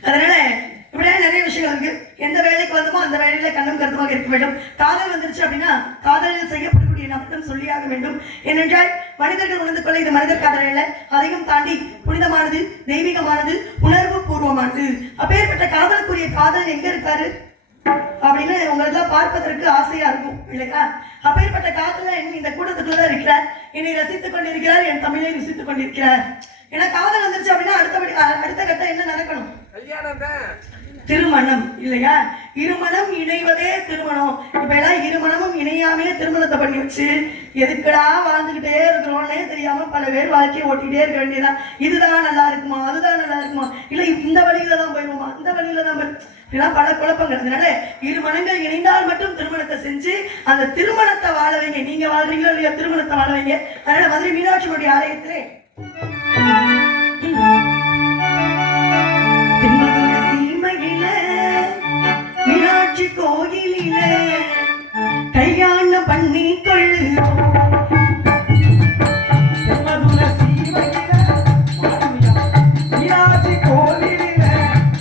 அதனால இப்படியா நிறைய விஷயங்கள் இருக்கு. எந்த வேலைக்கு வந்தமோ அந்த வேலையில கண்ணும் கருத்துமாக இருக்க வேண்டும். காதல் வந்துருச்சு அப்படின்னா காதலில் செய்யப்படக்கூடிய நபரிடம் சொல்லியாக வேண்டும். ஏனென்றால் மனிதர்கள் உணர்ந்து கொள்ள இது மனிதர் காதல் அல்ல, அதையும் தாண்டி புனிதமானது, தெய்வீகமானது, உணர்வு பூர்வமானது. அப்பேற்பட்ட காதலுக்குரிய காதல் எங்க இருக்காரு அப்படின்னு உங்களுக்கு பார்ப்பதற்கு ஆசையா இருக்கும் இல்லையா? அப்பேற்பட்ட காதல இந்த கூட்டத்துக்குள்ள இருக்கிறார், என்னை ரசித்துக் கொண்டிருக்கிறார், என் தமிழை ருசித்துக் கொண்டிருக்கிறார். ஏன்னா காதல் வந்துருச்சு அப்படின்னா அடுத்த கட்டம் என்ன நடக்கணும்? திருமணம் இல்லையா? இருமணம் இணைவதே திருமணம். இப்ப எல்லாம் இருமணமும் இணையாமே திருமணத்தை பண்ணி வச்சு எதுக்கடா வாழ்ந்துகிட்டே இருக்கிறோம்னே தெரியாம பல பேர் வாழ்க்கையை ஓட்டிகிட்டே இருக்க வேண்டியதான். இதுதான் நல்லா இருக்குமா, அதுதான் நல்லா இருக்குமா, இல்ல இந்த வழியில தான் போயிடுவோமா, இந்த வழியில தான் இதெல்லாம் பல குழப்பங்கள். அதனால இருமணங்கள் இணைந்தால் மட்டும் திருமணத்தை செஞ்சு அந்த திருமணத்தை வாழ வைங்க. நீங்க வாழ்றீங்களோ இல்லையா, திருமணத்தை வாழ வைங்க. அதனால மதுரை மீனாட்சியுடைய ஆலயத்திலே மீனாட்சி கோயிலில கல்யாணம் பண்ணி கொள்ளுவோம். மீனாட்சி கோயிலில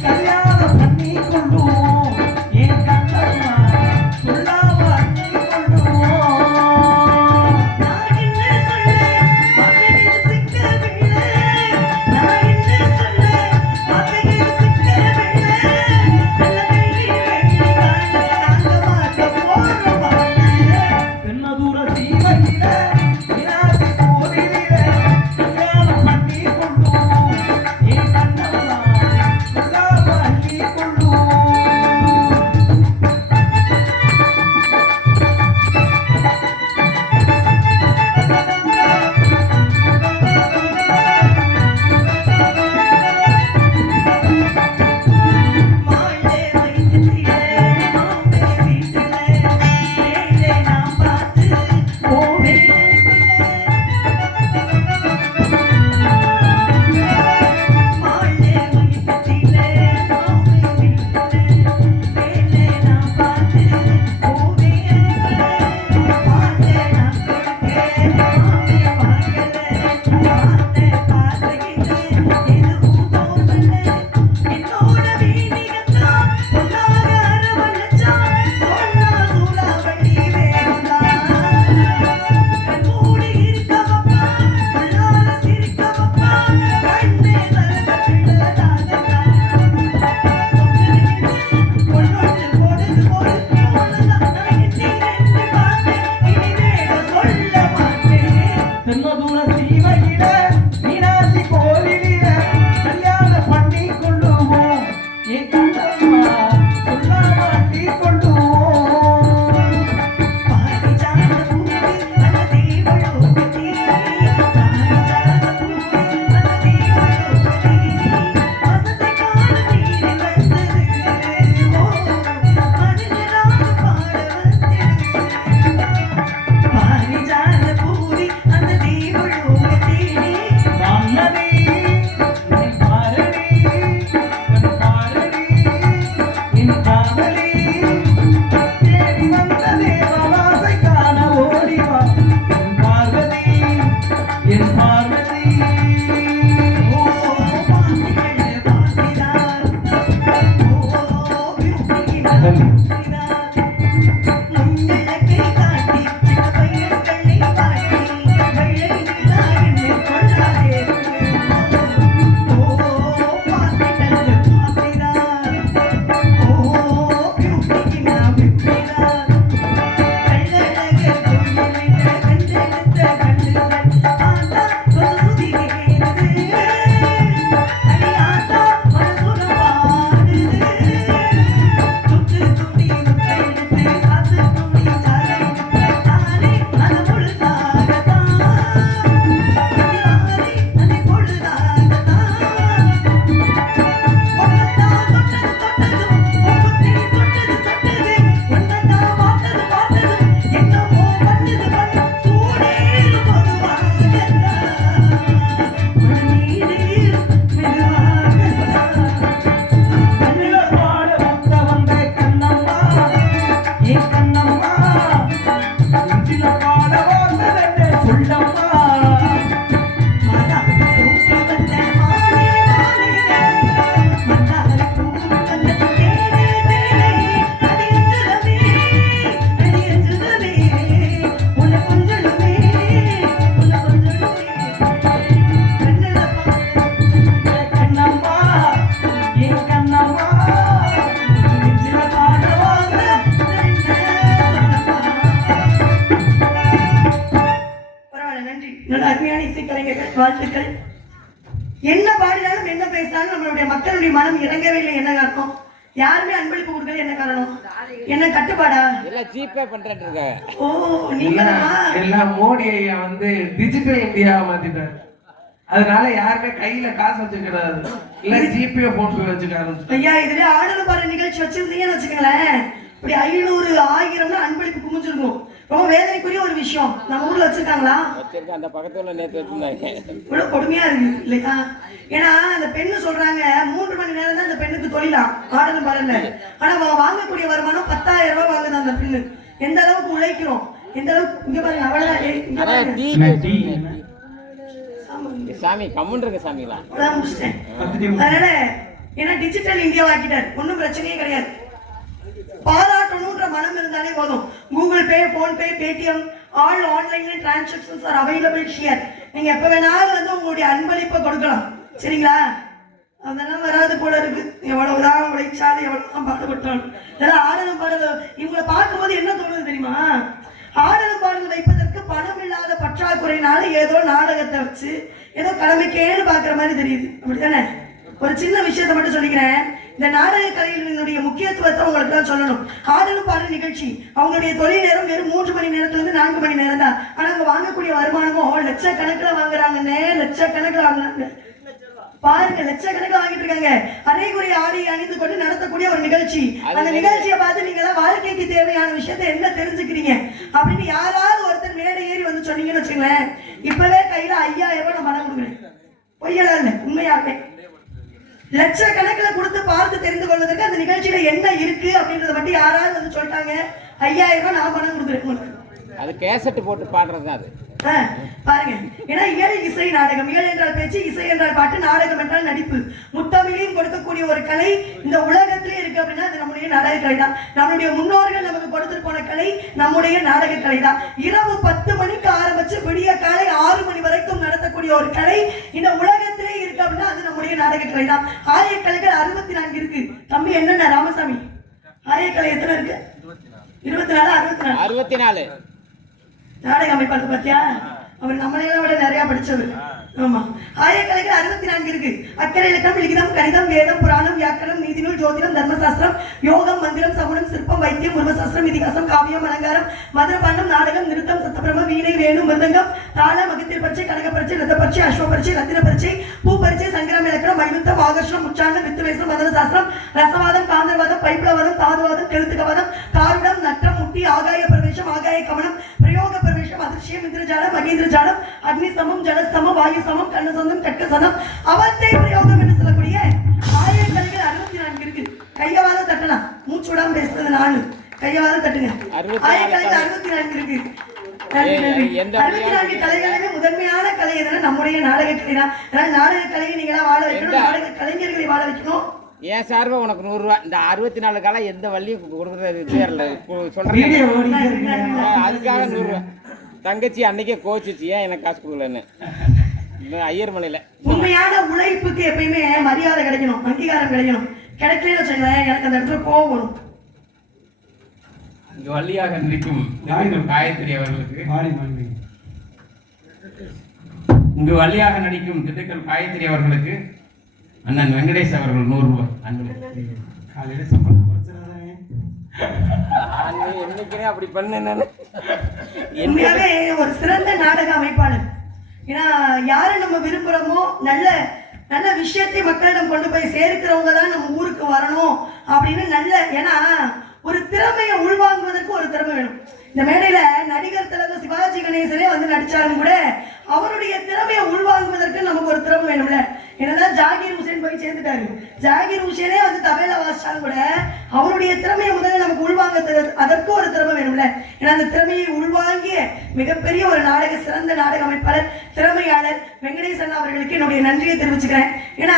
கல்யாணம் பண்ணி கொள்ளுவோம். என் கண்ணம்மா சொல்லாம பண்ணி கொள்ளுவோம். நான் என்ன சொல்ல மகையில் சிக்கவில்லை, நான் என்ன சொல்ல மகையில் சிக்கவில்லை. வாழ்த்துக்கள். என்ன பாடினாலும் என்ன பேசினாலும் நம்மளுடைய மக்களுடைய மனம் இறங்கவே இல்லை. என்ன காரணம்? யாருமே அன்பளிப்பு கொடுக்கல. என்ன காரணம்? என்ன கட்டுப்பாடா? எல்லாம் ஜிபே பண்றேன்னு இருக்காங்க. ஓ, நீங்க எல்லாம் மோடி ஐயா வந்து டிஜிட்டல் இந்தியாவை மாத்திட்டாரு. அதனால யாருமே கையில காசு வச்சுக்கிறாரு, இல்ல ஜிபே போட்டு வச்சுக்காரு. ஐயா, இதுல ஆடல் பாடுற நிகழ்ச்சி வச்சிருந்தீங்கன்னு வச்சுக்கங்களேன், இப்படி 500 1000 அன்பளிப்பு குமிஞ்சிருக்கும். ரொம்ப வேதனைக்குரிய ஒரு விஷயம். நம்ம ஊர்ல வச்சிருக்காங்களா? அந்த பக்கத்துல நேத்து வச்சிருந்தாங்க. இவ்வளவு கொடுமையா இருக்கு இல்லையா? ஏன்னா அந்த பெண்ணு சொல்றாங்க 3 மணி நேரம் தான் அந்த பெண்ணுக்கு தொழிலா ஆடலும் பாடல. ஆனா அவங்க வாங்கக்கூடிய வருமானம் 10,000 ரூபாய் வாங்குது அந்த பெண்ணு. எந்த அளவுக்கு உழைக்கிறோம், எந்த அளவுக்கு. இங்க பாருங்க, அவ்வளவுதான். சாமி கம்முன்னு இருக்கு சாமிங்களா. அதான் முடிச்சிட்டேன். அதனால ஏன்னா டிஜிட்டல் இந்தியா ஆக்கிட்டார், ஒன்றும் பிரச்சனையே கிடையாது. பாராட்டணும்ன்ற மனம் இருந்தாலே போதும். Google Pay, PhonePe, Paytm, all ஆன்லைன்ல டிரான்சாக்ஷன்ஸ் ஆர் அவைலபிள் ஹியர். நீங்க எப்ப வேணாலும் வந்து உங்களுடைய அன்பளிப்பை கொடுக்கலாம். சரிங்களா? அதெல்லாம் வராது போல இருக்கு. எவ்வளவுதான் உழைச்சாலும் எவ்வளவுதான் பாடுபட்டாலும் இதெல்லாம் ஆடலும் பாடலும். இவங்களை பார்க்கும்போது என்ன தோணுது தெரியுமா? ஆடலும் பாடல் வைப்பதற்கு பணம் இல்லாத பற்றாக்குறையினால ஏதோ நாடகத்தை வச்சு ஏதோ கடமைக்கேன்னு பாக்குற மாதிரி தெரியுது. அப்படித்தானே? ஒரு சின்ன விஷயத்தை மட்டும் சொல்லிக்கிறேன். இந்த நாடக கலையினுடைய முக்கியத்துவத்தை உங்களுக்கு தான் சொல்லணும். ஆடலும் பாடல் நிகழ்ச்சி அவங்களுடைய தொழில் நேரம் வெறும் 3 மணி நேரத்துல இருந்து 4 மணி நேரம் தான். ஆனா அவங்க வாங்கக்கூடிய வருமானமோ லட்சக்கணக்கில் வாங்குறாங்கன்னு. லட்சக்கணக்கில் வாங்குறாங்க பாருங்க, லட்சக்கணக்கில் வாங்கிட்டு இருக்காங்க. அரைகுறை ஆடை அணிந்து கொண்டு நடத்தக்கூடிய ஒரு நிகழ்ச்சி. அந்த நிகழ்ச்சியை பார்த்து நீங்க எல்லாம் வாழ்க்கைக்கு தேவையான விஷயத்த என்ன தெரிஞ்சுக்கிறீங்க அப்படின்னு யாராவது ஒருத்தர் மேடை ஏறி வந்து சொன்னீங்கன்னு வச்சுங்களேன், இப்பவே கையில 5000 ரூபாய் நான் பணம் கொடுக்குறேன். பொய்யலா இல்லை, உண்மையாவே லட்சக்கணக்கில் கொடுத்து பார்த்து தெரிந்து கொள்வதற்கு அந்த நிகழ்ச்சியில என்ன இருக்கு அப்படின்றத மட்டும் யாராவது வந்து சொல்லிட்டாங்க, 5000 ரூபாய் நான் பணம் கொடுக்குறேன். அது கேசட் போட்டு பாடுறது தான் அது. பாருங்க, ஏன்னா இயல் இசை நாடகம். இயல் என்றால் பேச்சு, இசை என்றால் பாட்டு, நாடகம் என்றால் நடிப்பு. முத்தமிழையும் கொடுக்கக்கூடிய ஒரு கலை இந்த உலகத்திலே இருக்கு அப்படின்னா அது நம்முடைய நாடக கலை தான். நம்மளுடைய முன்னோர்கள் நமக்கு கொடுத்துட்டு போன கலை நம்முடைய நாடக கலை தான். இரவு 10 மணிக்கு ஆரம்பிச்சு விடிய காலை 6 மணி வரைக்கும் நடத்தக்கூடிய ஒரு கலை இந்த உலகத்திலே இருக்கு அப்படின்னா அது நம்முடைய நாடக கலை தான். ஆயக்கலைகள் 64 இருக்கு. தம்பி என்னென்ன ராமசாமி, ஆயக்கலை எத்தனை இருக்கு? 24 64 நாடக அமைப்பாளர் பாத்தியா? அவர் நம்மளையெல்லாம் விட நிறைய படிச்சவர். ஆமா, ஆயக்கலைகள் 64 இருக்கு. அக்கறை, இலக்கணம், லிகிதம், கணிதம், வேதம், புராணம், வியாக்கரணம், நீதிநூல், ஜோதிடம், தர்மசாஸ்திரம், யோகம், மந்திரம், சகுனம், சிற்பம், வைத்தியம், உருவசாஸ்திரம், இதிகாசம், காவியம், அலங்காரம், மதுரபாண்டம், நாடகம், நிறுத்தம், சத்தப்பிரம, வீணை, வேணு, மிருதங்கம், தாள, மகத்திர பரீட்சை, கனக பரீட்சை, ரத்த பரீட்சை, அஸ்வ பரீட்சை, ரத்தின பரீட்சை, பூ பரீட்சை, சங்கரம், இலக்கணம், மணிமுத்தம், ஆகர்ஷணம், உச்சாரணம், வித்துவேசம், மதன சாஸ்திரம், ரசவாதம், காந்தவாதம், பைப்ளவாதம், தாதுவாதம், கெழுத்துக்கவாதம், காருடம், நட்டம், முட்டி, ஆகாய பிரவேசம், ஆகாய கமனம், பிரயோக பிரவேசம், அதிர்ஷ்யம், இந்திரஜாலம், மகேந்திரஜாலம், அக்னிசமம், ஜலஸ்தமம், வாயு சமம், கண்ணசந்தம், கட்கசனம், அவத்தை பிரயோகம் என்று சொல்லக்கூடிய ஆயக்கலைகள் 64 இருக்கு. கையவாத தட்டலாம், மூச்சு விடாம பேசுறது நானு. கையவாத தட்டுங்க. ஆயக்கலைகள் 64 இருக்கு. 64 கலைகளிலே முதன்மையான கலை எதுனா நம்முடைய நாடக கலை தான். அதனால நாடக கலையை நீங்களா வாழ வைக்கணும், நாடக கலைஞர்களை வாழ வைக்கணும். என் சார்பாக உனக்கு 100 ரூபா. இந்த 64 காலம் எந்த வள்ளியும் கொடுக்குறது தெரியல சொல்கிறேன். வீடியோ ஓடிட்டே இருக்கு. அதுக்காக 100 ரூபா. தங்கச்சி அன்னைக்கே கோச்சிச்சு ஏன் எனக்கு காசு கொடுக்கலன்னு. ஐயர் மலையில் உண்மையான உழைப்புக்கு எப்பயுமே மரியாதை கிடைக்கணும், அங்கீகாரம் கிடைக்கணும். கிடைக்கலன்னு வச்சுங்களேன், எனக்கு அந்த இடத்துல கோவம் வரும். இங்கு வள்ளியாக நிற்கும் காயத்ரி அவர்களுக்கு இங்கு வள்ளியாக நடிக்கும் திண்டுக்கல் காயத்ரி அவர்களுக்கு அண்ணன் வெங்கடேஷ் அவர்கள் 100 ரூபாய். என்னைக்குனே அப்படி பண்ணேன். உண்மையாவே ஒரு சிறந்த நாடக அமைப்பாளர். ஏன்னா யாரை நம்ம விரும்புகிறோமோ நல்ல நல்ல விஷயத்தை மக்களிடம் கொண்டு போய் சேர்க்கிறவங்க தான் நம்ம ஊருக்கு வரணும் அப்படின்னு நல்ல, ஏன்னா ஒரு திறமையை உள்வாங்குவதற்கு ஒரு திறமை வேணும். இந்த மேடையில நடிகர் தலைவர் சிவாஜி கணேசனே வந்து நடிச்சாலும் கூட அவருடைய திறமையை உள்வாங்குவதற்கு நமக்கு ஒரு திறமை வேணும்ல. என்னதான் ஜாகிர் ஹுசேன் போய் சேர்ந்துட்டாரு, ஜாகிர் ஹுசேனே வந்து தபேலா வாசிச்சாலும் கூட அவருடைய திறமையை முதல்ல நமக்கு உள்வாங்க அதற்கு ஒரு திறமை வேணும்ல. ஏன்னா அந்த திறமையை உள்வாங்கிய மிகப்பெரிய ஒரு சிறந்த நாடக அமைப்பாளர், திறமையாளர் வெங்கடேசன் அவர்களுக்கு என்னுடைய நன்றியை தெரிவிச்சுக்கிறேன். ஏன்னா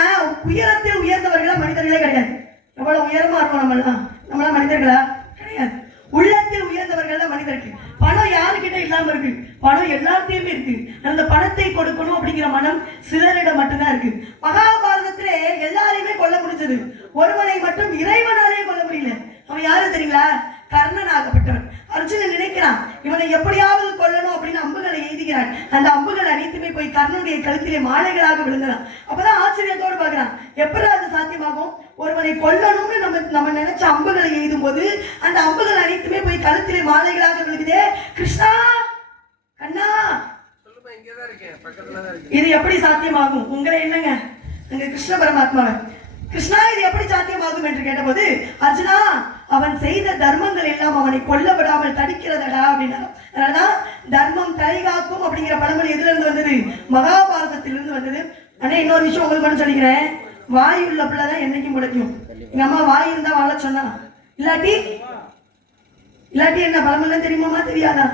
உயரத்தில் உயர்ந்தவர்களா மனிதர்களே கிடையாது. எவ்வளவு உயரமா இருக்கும் நம்மளாம் மனிதர்களா கிடையாது. உள்ளத்தில் உயர்ந்தவர்கள் தான் மனிதர்கள். பணம் யாருக்கிட்ட இல்லாம இருக்கு, பணம் எல்லாத்தையுமே இருக்கு. அந்த பணத்தை கொடுக்கணும் அப்படிங்கிற மனம் சிலரிடம் மட்டும்தான் இருக்கு. மகாபாரதத்திலே எல்லாரையுமே கொல்ல முடிஞ்சது, ஒருவனை மட்டும் இறைவனாலே கொல்ல முடியல. அவன் யாரு தெரியுங்களா? கர்ணன் ஆகப்பட்டவன். அர்ஜுனன் நினைக்கிறான் இவனை எப்படியாவது கொல்லணும் அப்படின்னு அம்புகளை எய்துகிறான். அந்த அம்புகள் அனைத்துமே போய் கர்ணனுடைய கழுத்திலே மாலைகளாக விழுந்தான். அப்பதான் ஆச்சரியத்தோடு பார்க்கிறான், எப்படி அது சாத்தியமாகும்? ஒருவனை கொல்லணும்னு நம்ம நினைச்ச அம்புகளை எய்தும் போது அந்த அம்புகள் அனைத்துமே போய் கழுத்திலே மாலைகளாக விழுகுதே. கிருஷ்ணா, கண்ணா, இது எப்படி சாத்தியமாகும்? உங்களை என்னங்க அங்க கிருஷ்ண பரமாத்மாவை, கிருஷ்ணா இது எப்படி சாத்தியமாகும் என்று கேட்டபோது, அர்ஜுனா அவன் செய்த தர்மங்கள் எல்லாம் அவனை கொல்ல விடாமல் தடுக்கிறதடா அப்படின்னா. அதனாலதான் தர்மம் தலைகாக்கும் அப்படிங்கிற பழமொழி எதுல இருந்து வந்தது? மகாபாரதத்திலிருந்து வந்தது. ஆனா இன்னொரு விஷயம் உங்களுக்கு மட்டும் சொல்லிக்கிறேன், வாய் உள்ள பிள்ளைதான் என்னைக்கும் முளைக்கும். எங்க அம்மா வாய் இருந்தா வாழ சொன்னா, இல்லாட்டி என்ன பழமொழி தெரியுமாமா? தெரியாதா?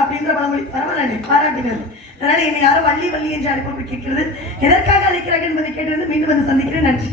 அப்படின்ற பழமொழி. பரவாயில்ல, பாராட்டுகள். அதனால என்னை யாரும் வள்ளி வள்ளி என்று அழைப்பு கேட்கிறது, எதற்காக அழைக்கிறார்கள் என்பதை கேட்டிருந்து மீண்டும் வந்து சந்திக்கிறேன். நன்றி.